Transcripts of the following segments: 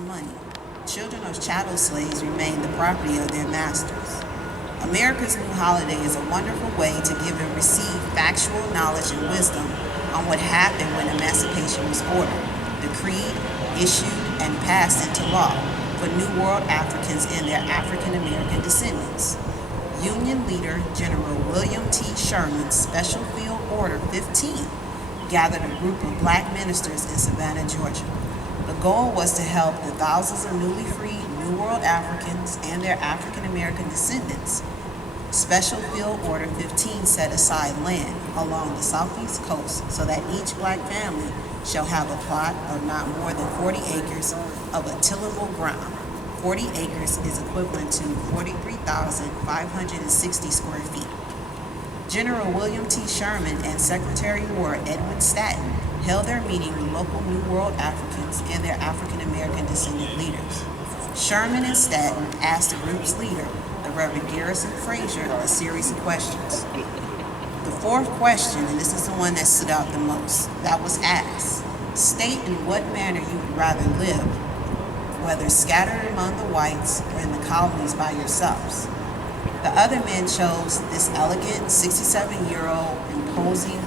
money. Children of chattel slaves remain the property of their masters. America's New Holiday is a wonderful way to give and receive factual knowledge and wisdom on what happened when emancipation was ordered, decreed, issued, and passed into law for New World Africans and their African American descendants. Union leader General William T. Sherman's Special Field Order 15 gathered a group of black ministers in Savannah, Georgia. The goal was to help the thousands of newly freed New World Africans and their African American descendants. Special Field Order 15 set aside land along the southeast coast so that each black family shall have a plot of not more than 40 acres of a tillable ground. 40 acres is equivalent to 43,560 square feet. General William T. Sherman and Secretary of War Edwin Stanton held their meeting with local New World Africans and their African American descendant leaders. Sherman and Stanton asked the group's leader, the Reverend Garrison Frazier, a series of questions. The fourth question, and this is the one that stood out the most, that was asked: state in what manner you would rather live, whether scattered among the whites or in the colonies by yourselves. The other men chose this elegant 67-year-old imposing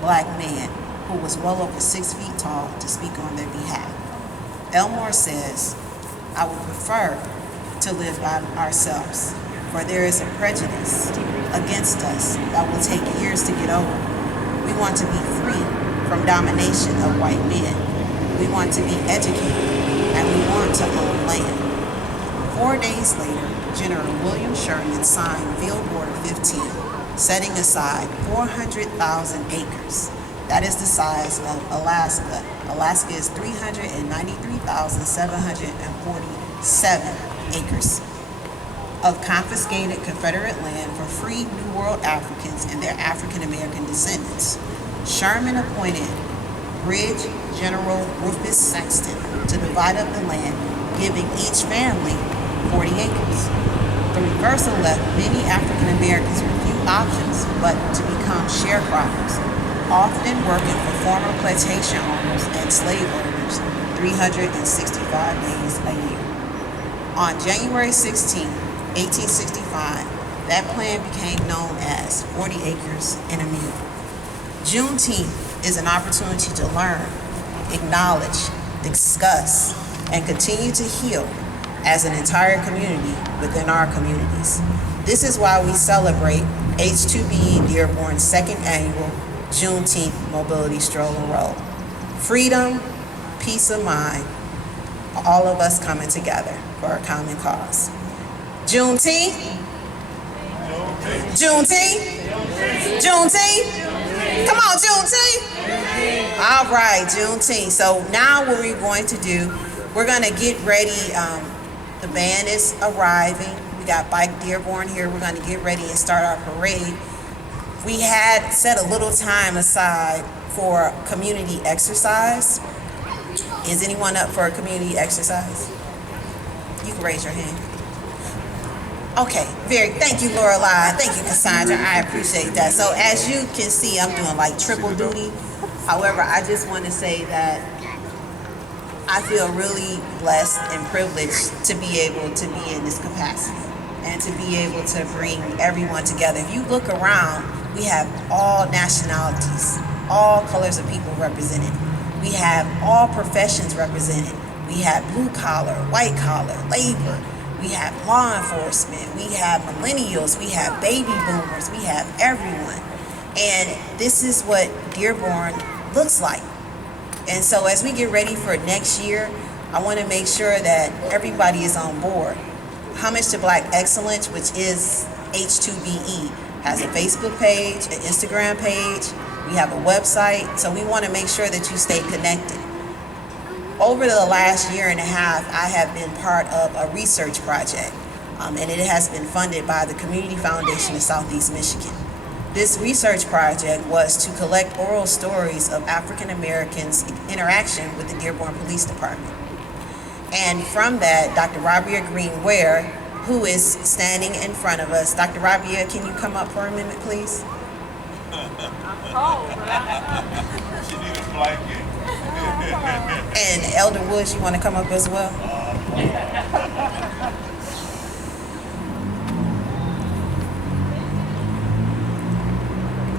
black man who was well over 6 feet tall to speak on their behalf. Elmore says, I would prefer to live by ourselves, for there is a prejudice against us that will take years to get over. We want to be free from domination of white men. We want to be educated, and we want to own land. 4 days later, General William Sherman signed Field Order 15, setting aside 400,000 acres. That is the size of Alaska. Alaska is 393,747 acres of confiscated Confederate land for free New World Africans and their African American descendants. Sherman appointed Bridge General Rufus Sexton to divide up the land, giving each family 40 acres. The reversal left many African Americans with few options but to become sharecroppers, often working for former plantation owners and slave owners 365 days a year. On January 16, 1865, that plan became known as 40 acres and a mule. Juneteenth is an opportunity to learn, acknowledge, discuss, and continue to heal as an entire community within our communities. This is why we celebrate H2BE Dearborn's second annual Juneteenth Mobility Stroll and Roll. Freedom, peace of mind, all of us coming together for a common cause. Juneteenth? Juneteenth? Juneteenth? Come on, Juneteenth! All right, Juneteenth. So now what we're going to do, we're going to get ready. The band is arriving. We got Bike Dearborn here. We're going to get ready and start our parade. We had set a little time aside for community exercise. Is anyone up for a community exercise? You can raise your hand. Okay, thank you, Lorelei. Thank you, Cassandra. I appreciate that. So as you can see, I'm doing like triple duty. However, I just want to say that I feel really blessed and privileged to be able to be in this capacity and to be able to bring everyone together. If you look around, we have all nationalities, all colors of people represented. We have all professions represented. We have blue collar, white collar, labor. We have law enforcement. We have millennials. We have baby boomers. We have everyone. And this is what Dearborn looks like. And so as we get ready for next year, I want to make sure that everybody is on board. Homage to Black Excellence, which is H2BE, has a Facebook page, an Instagram page. We have a website. So we want to make sure that you stay connected. Over the last year and a half, I have been part of a research project, and it has been funded by the Community Foundation of Southeast Michigan. This research project was to collect oral stories of African Americans' interaction with the Dearborn Police Department. And from that, Dr. Rabia Green-Ware, who is standing in front of us. Dr. Rabia, can you come up for a minute, please? I'm cold. She needs a blanket. And Elder Woods, you want to come up as well?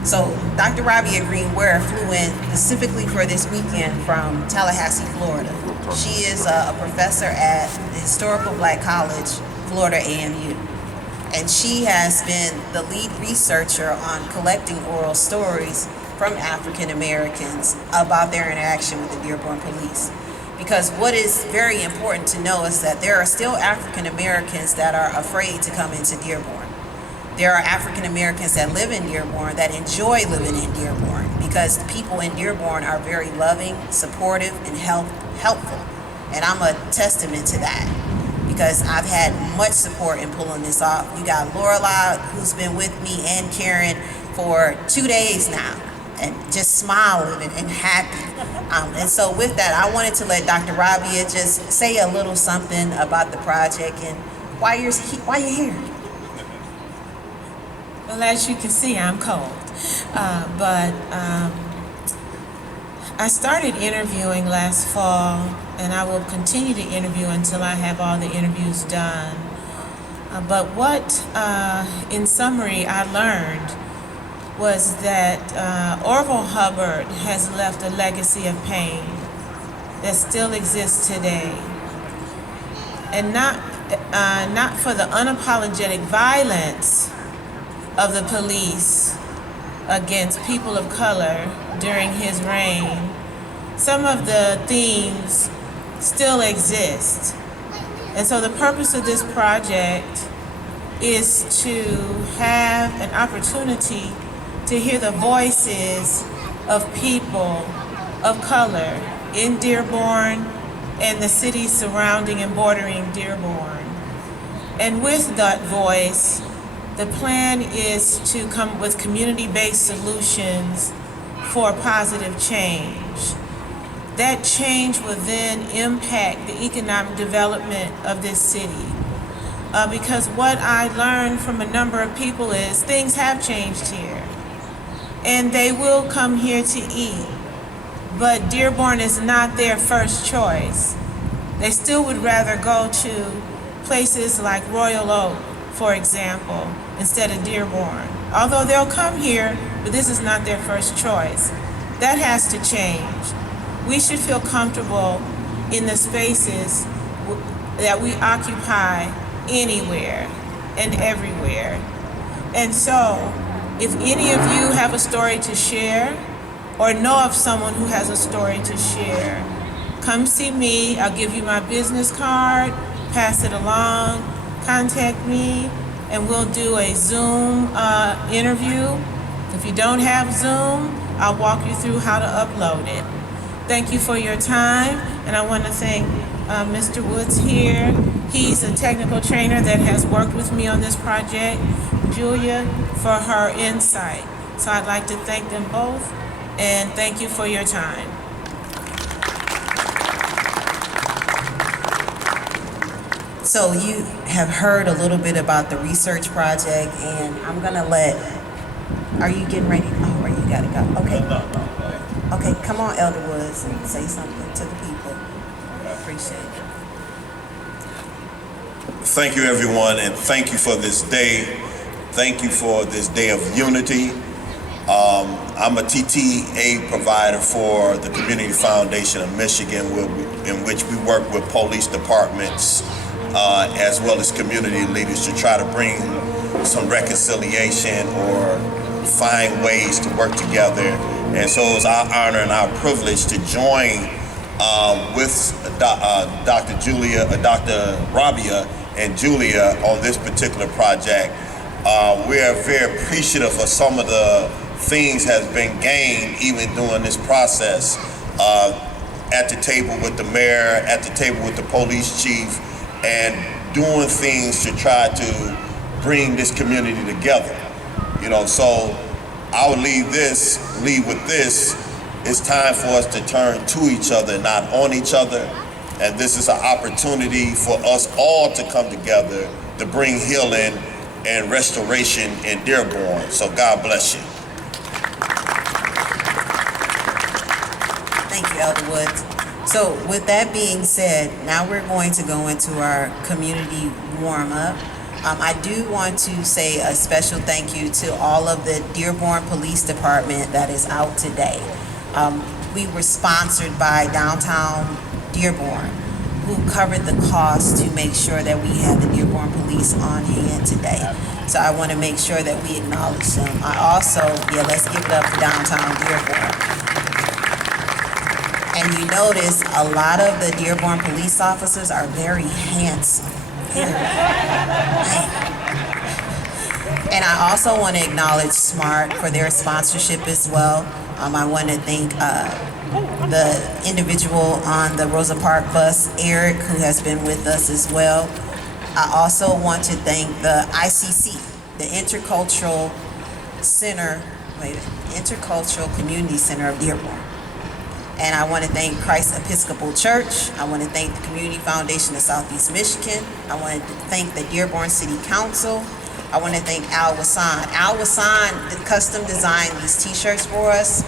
So Dr. Rabia Greenware flew in specifically for this weekend from Tallahassee, Florida. She is a professor at the Historical Black College, Florida AMU. And she has been the lead researcher on collecting oral stories from African Americans about their interaction with the Dearborn police. Because what is very important to know is that there are still African Americans that are afraid to come into Dearborn. There are African Americans that live in Dearborn that enjoy living in Dearborn because the people in Dearborn are very loving, supportive, and helpful. And I'm a testament to that because I've had much support in pulling this off. You got Lorelai, who's been with me, and Karen for 2 days now, and just smiling and happy. And so with that, I wanted to let Dr. Rabia just say a little something about the project and why you're here. Well, as you can see, I'm cold. But I started interviewing last fall, and I will continue to interview until I have all the interviews done. But what, in summary, I learned was that Orville Hubbard has left a legacy of pain that still exists today. And not for the unapologetic violence of the police against people of color during his reign. Some of the themes still exist. And so the purpose of this project is to have an opportunity to hear the voices of people of color in Dearborn and the cities surrounding and bordering Dearborn. And with that voice, the plan is to come with community-based solutions for positive change. That change will then impact the economic development of this city. Because what I learned from a number of people is things have changed here. And they will come here to eat. But Dearborn is not their first choice. They still would rather go to places like Royal Oak, for example, instead of Dearborn. Although they'll come here, but this is not their first choice. That has to change. We should feel comfortable in the spaces that we occupy anywhere and everywhere. And so, if any of you have a story to share or know of someone who has a story to share, come see me. I'll give you my business card, pass it along, contact me, and we'll do a Zoom interview. If you don't have Zoom, I'll walk you through how to upload it. Thank you for your time, and I want to thank Mr. Woods here. He's a technical trainer that has worked with me on this project, Julia, for her insight. So I'd like to thank them both, and thank you for your time. So you have heard a little bit about the research project, and I'm gonna are you getting ready? Oh, right, you gotta go. Okay. Okay, come on, Elder Woods, and say something to the people. I appreciate it. Thank you, everyone, and thank you for this day. Thank you for this day of unity. I'm a TTA provider for the Community Foundation of Michigan, in which we work with police departments as well as community leaders to try to bring some reconciliation or find ways to work together. And so it's our honor and our privilege to join with Dr. Rabia and Julia on this particular project. We are very appreciative of some of the things has been gained even during this process, at the table with the mayor, at the table with the police chief, and doing things to try to bring this community together. You know, so I would leave with this. It's time for us to turn to each other, not on each other. And this is an opportunity for us all to come together to bring healing and restoration in Dearborn. So God bless you. Thank you, Elder Woods. So with that being said, now we're going to go into our community warm-up. I do want to say a special thank you to all of the Dearborn Police Department that is out today. We were sponsored by Downtown Dearborn, who covered the cost to make sure that we had the Dearborn Police on hand today. So I want to make sure that we acknowledge them. I also, let's give it up for Downtown Dearborn. And you notice a lot of the Dearborn police officers are very handsome. And I also want to acknowledge SMART for their sponsorship as well. I want to thank the individual on the Rosa Parks bus, Eric, who has been with us as well. I also want to thank the ICC, the Intercultural Community Center of Dearborn. And I want to thank Christ Episcopal Church. I want to thank the Community Foundation of Southeast Michigan. I want to thank the Dearborn City Council. I want to thank Al Wassan. Al Wassan custom designed these t-shirts for us.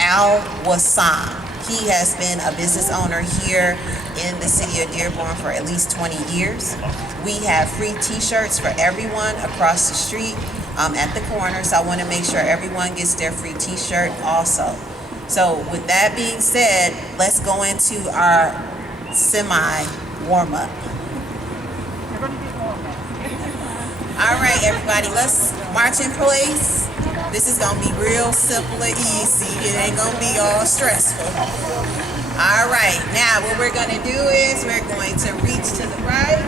Al Wassan. He has been a business owner here in the city of Dearborn for at least 20 years. We have free t-shirts for everyone across the street at the corner. So I want to make sure everyone gets their free t-shirt also. So with that being said, let's go into our semi-warm-up. All right, everybody, let's march in place. This is gonna be real simple and easy. It ain't gonna be all stressful. All right, now what we're gonna do is we're going to reach to the right,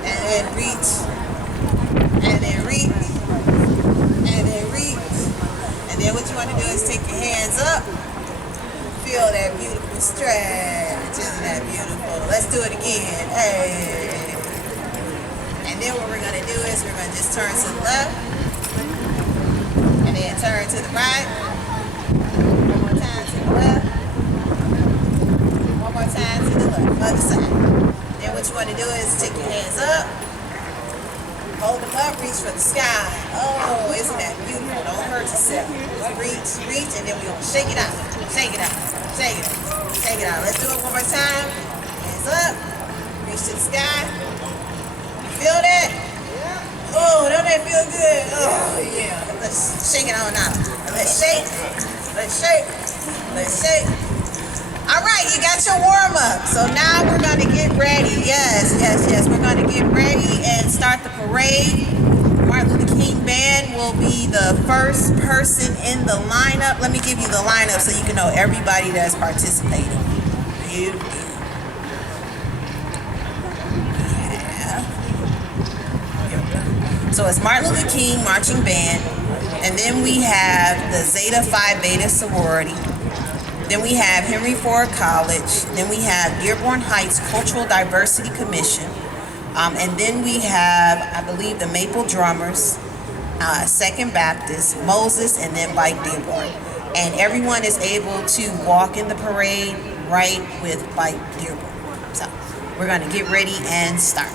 and then reach, and then reach, and then reach. And then what you want to do is take your hands up. Feel that beautiful stretch. Isn't that beautiful? Let's do it again. Hey. And then what we're going to do is we're going to just turn to the left. And then turn to the right. One more time to the left. One more time to the left. Other side. Then what you want to do is take your hands up. Hold them up, reach for the sky. Oh, isn't that beautiful? Don't hurt yourself. Reach, reach, and then we're going to shake it out. Shake it out. Shake it out. Shake it out. Let's do it one more time. Hands up. Reach to the sky. Feel that? Oh, don't that feel good? Oh, yeah. Let's shake it on out. Let's shake. Let's shake. Let's shake. All right, you got your warm-up. So now we're going to get ready. Yes. We're going to get ready and start the parade. Martin Luther King Band will be the first person in the lineup. Let me give you the lineup so you can know everybody that's participating. So it's Martin Luther King Marching Band. And then we have the Zeta Phi Beta Sorority. Then we have Henry Ford College. Then we have Dearborn Heights Cultural Diversity Commission. And then we have, I believe, the Maple Drummers, Second Baptist, Moses, and then Bike Dearborn. And everyone is able to walk in the parade right with Bike Dearborn. So we're going to get ready and start.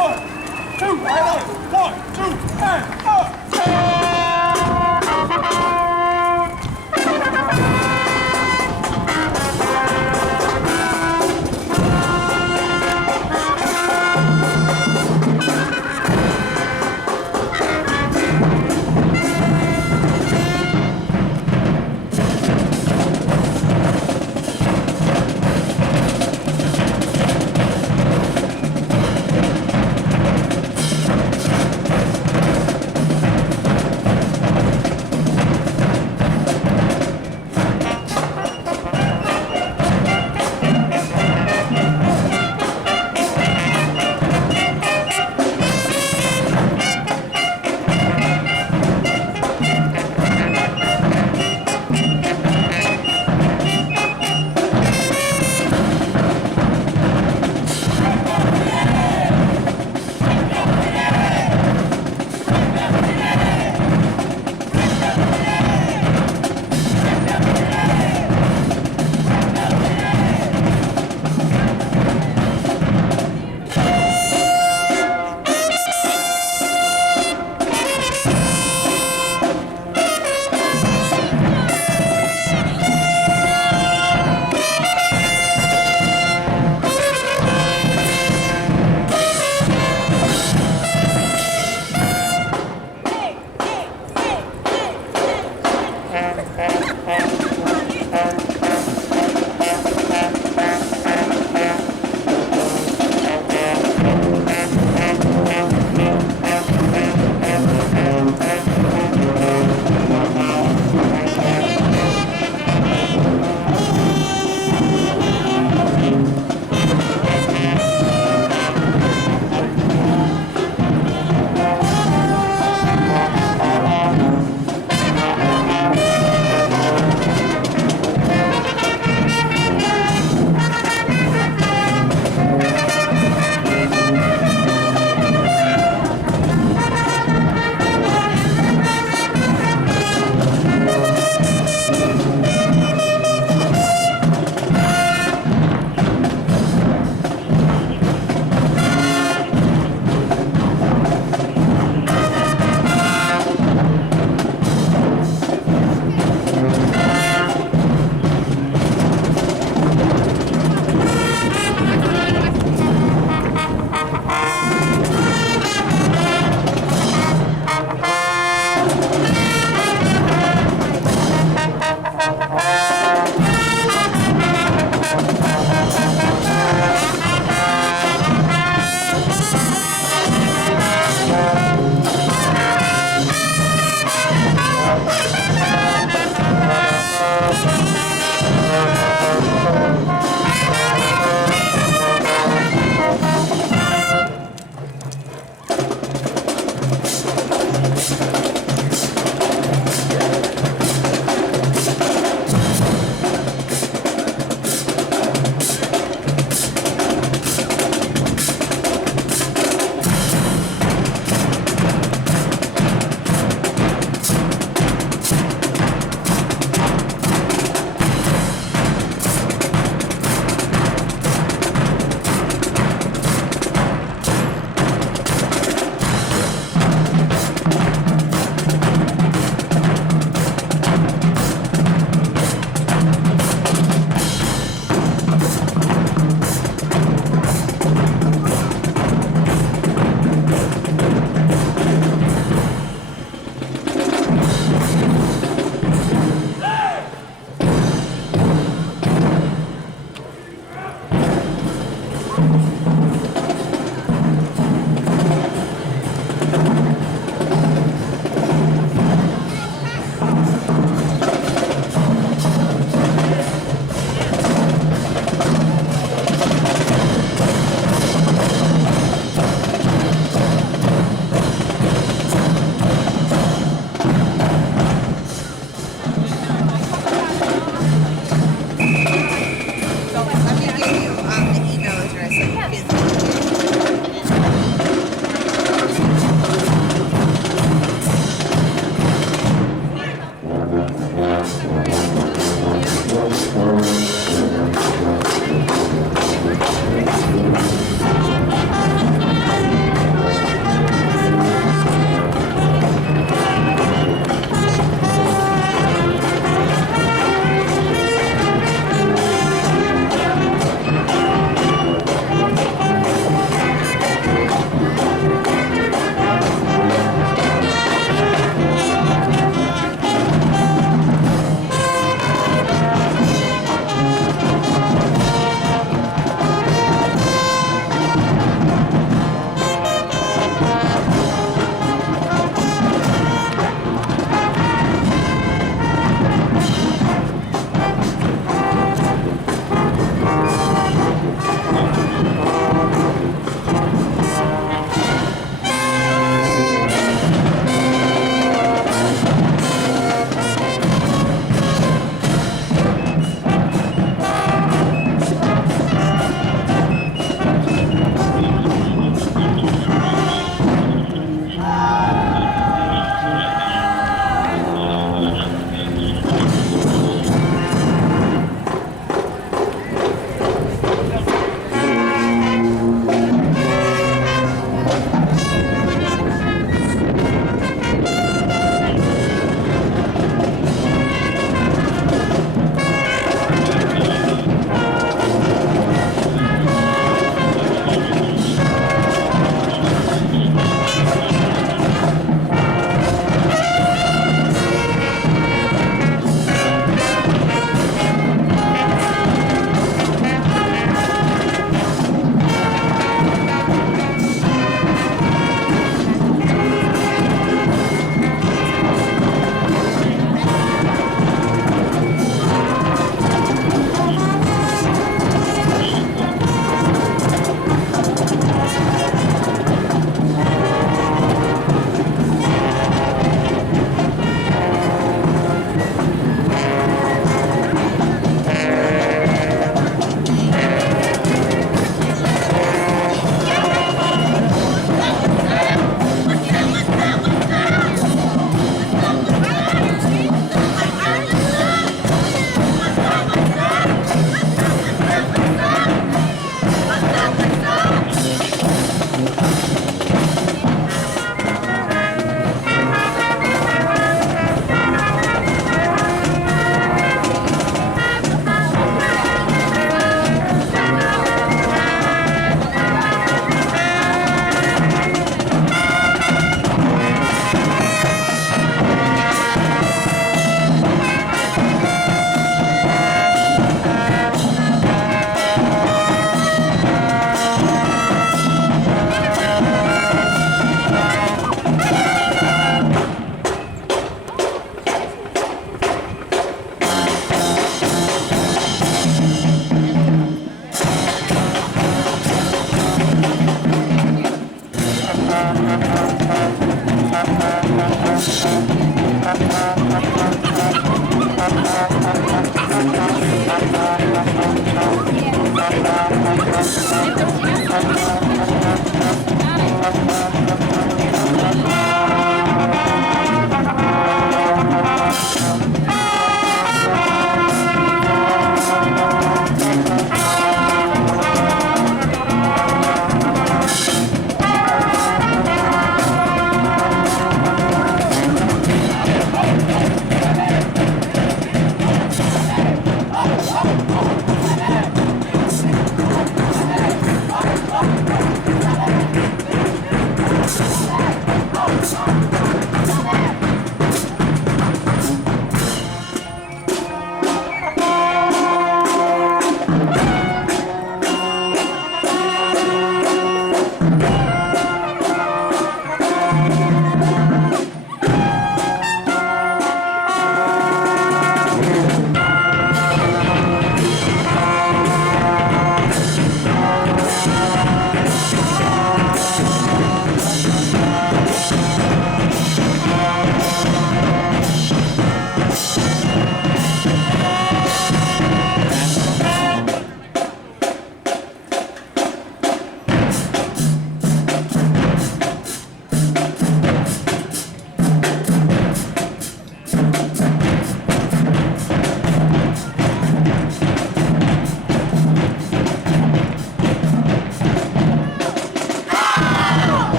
1, 2, right on. 1, 2, and up.